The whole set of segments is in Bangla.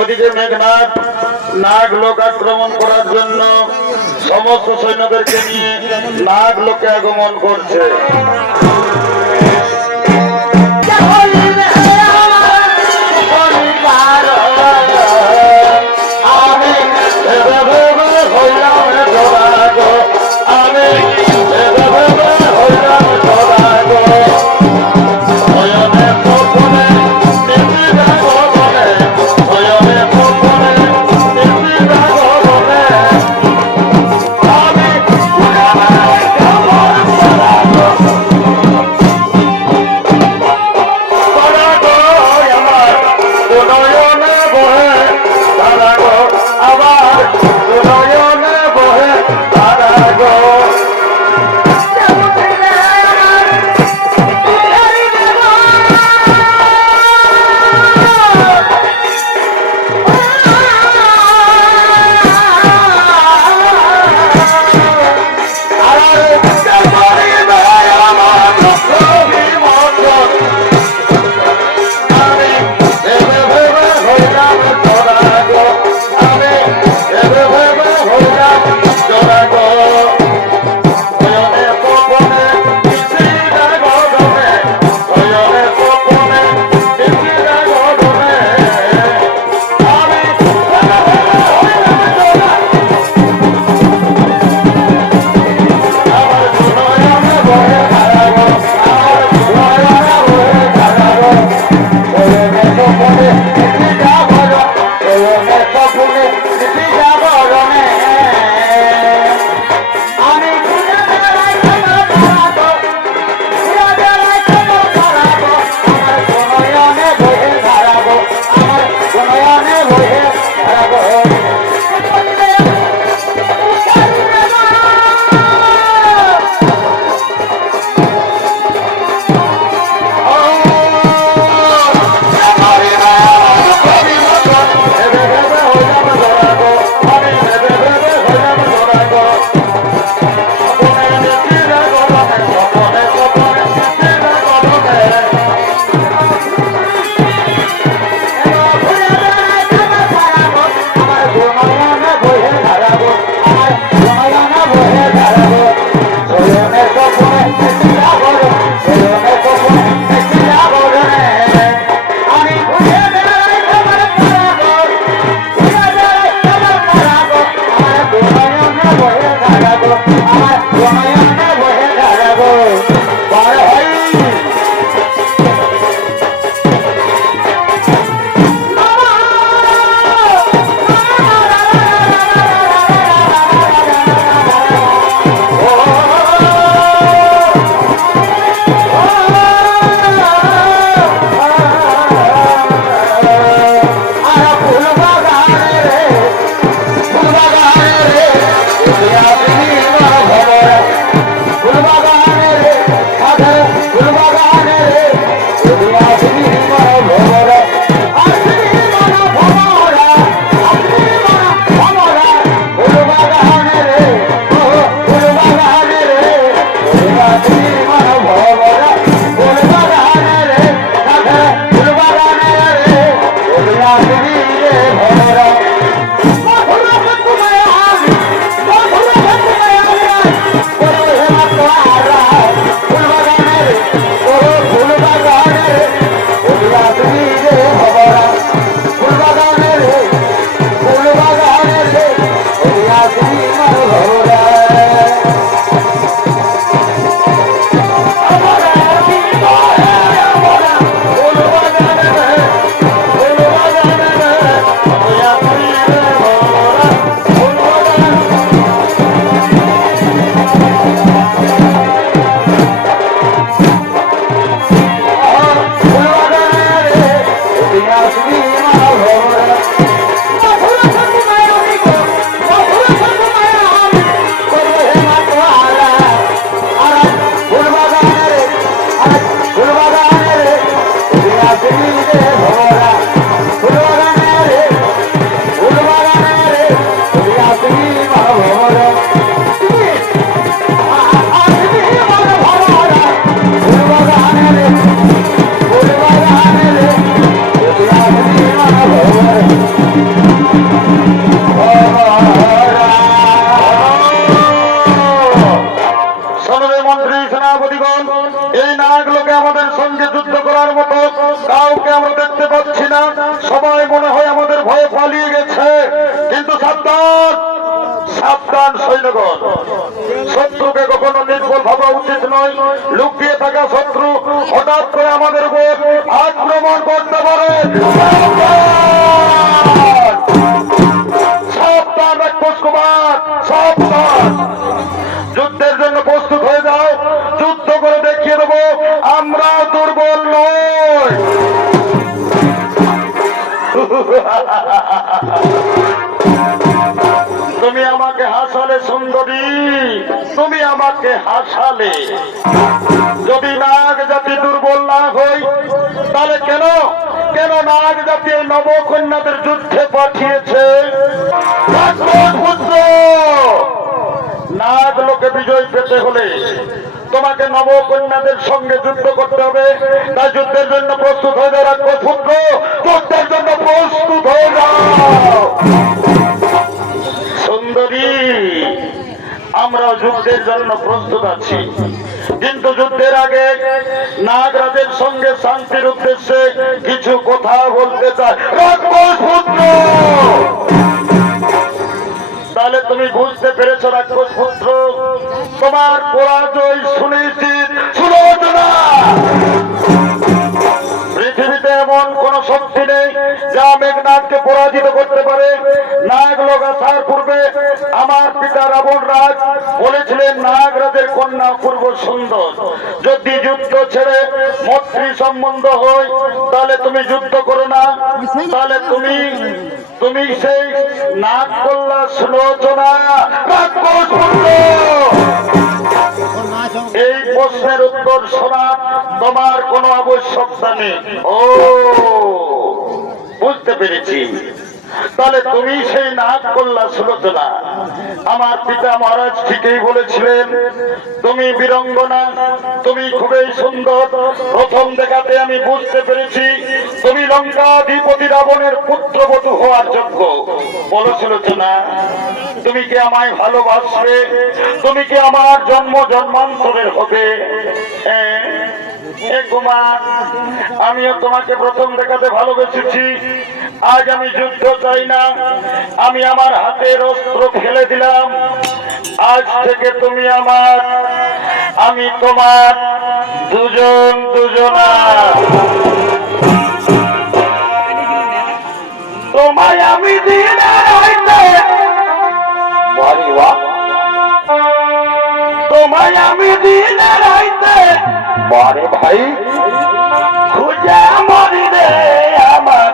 ওদিকে মেঘনাথ নাগ লোক আক্রমণ করার জন্য সমস্ত সৈন্যদেরকে নিয়ে নাগ লোকে আগমন করছে। সেনাপতিগণ, এই নাগ লোকে আমাদের সঙ্গে যুদ্ধ করার মতো কাউকে আমরা দেখতে পাচ্ছি না। সবাই মনে হয় আমাদের ভয়ে পালিয়ে গেছে। কিন্তু সাবধান, সাবধান সৈন্যগণ, শত্রুকে কখনো নির্বল ভাবা উচিত নয়। লুকিয়ে থাকা শত্রু হঠাৎ করে আমাদের উপর আক্রমণ করতে পারে। সাবধান রাক্ষস কুমার, সাবধান। যুদ্ধের জন্য প্রস্তুত হয়ে যাও। যুদ্ধ করে দেখিয়ে দেবো আমরা দুর্বল নই। তুমি আমাকে হাসালে সুন্দরী, তুমি আমাকে হাসালে। যদি নাগ জাতি দুর্বল না হই তাহলে কেন কেন নাগ জাতি নবকন্যাদের যুদ্ধে পাঠিয়েছে? নাগ লোকে বিজয় পেতে হলে তোমাকে নবকন্যাদের সঙ্গে যুদ্ধ করতে হবে। তাই যুদ্ধের জন্য প্রস্তুত হয়ে যাও রাক্ষসপুত্র, যুদ্ধের জন্য প্রস্তুত হয়ে যাও। সুন্দরী, আমরা যুদ্ধের জন্য প্রস্তুত আছি, কিন্তু যুদ্ধের আগে নাগরাজের সঙ্গে শান্তির উদ্দেশ্যে কিছু কথা বলতে চাই। রাক্ষসপুত্র, তাহলে তুমি বুঝতে পেরেছো রাক্ষসপুত্র, তোমার পরাজয় সুনিশ্চিত। সুলোচনা, পৃথিবীতে এমন কোন শক্তি নেই যা মেঘনাথকে পরাজিত করতে পারে। নাগ লোক আসার পূর্বে আমার পিতা রাবণ রাজ বলেছিলেন নাগরাজের কন্যা পূর্ব সুন্দর। যদি যুদ্ধ ছেড়ে মৈত্রী সম্বন্ধ হয় তাহলে তুমি যুদ্ধ করো না, তাহলে তুমি সেই নাগ কন্যা সুলোচনা। এই প্রশ্নের উত্তর শোনার তোমার কোনো আবশ্যকতা নেই। ও, বুঝতে পেরেছি। তাহলে তুমি সেই নাগ কল্লা সুলোচনা। আমার পিতা মহারাজ ঠিকই বলেছিলেন, তুমি বীরঙ্গনা, তুমি খুবই সুন্দর। প্রথম দেখাতে আমি বুঝতে পেরেছি তুমি লঙ্কাধিপতি রাবণের পুত্রবধূ হওয়ার যোগ্য। বলো সুলোচনা, তুমি কি আমায় ভালোবাসবে? তুমি কি আমার জন্ম জন্মান্তরের হবে? কুমার, আমিও তোমাকে প্রথম দেখাতে ভালোবেসেছি। আজ আমি যুদ্ধ চাই না, আমি আমার হাতের অস্ত্র ফেলে দিলাম। আজ থেকে তুমি আমার, আমি তোমার, দুজন দুজনা। তোমায় আমি দিনে রাইতে, তোমায় আমি দিনে রাইতে, বারে ভাই খুঁজে মরি রে আমার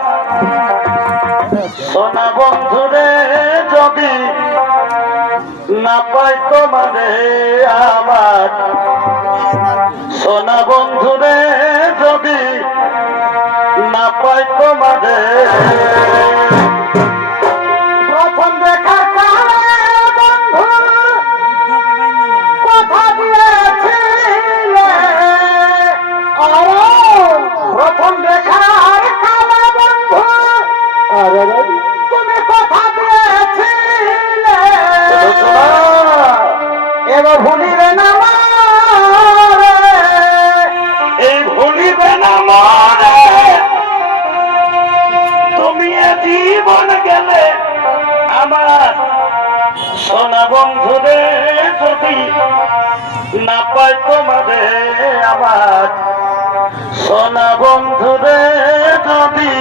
সোনা বন্ধুরে। যদি না পাই তোমারে আমার সোনা বন্ধুরে, যদি না পাই তোমারে। প্রথম দেখা বন্ধু কথা দিয়েছিলে, প্রথম দেখার কালা বন্ধু তুমি কথা দিয়েছিলে। এবার ভুলিবে না মারে, এই ভুলিবে না মারে। তুমি জীবন গেলে আমার সোনা বন্ধুরে, যদি না পাই তোমারে আমার সোনা বন্ধুরে, যদি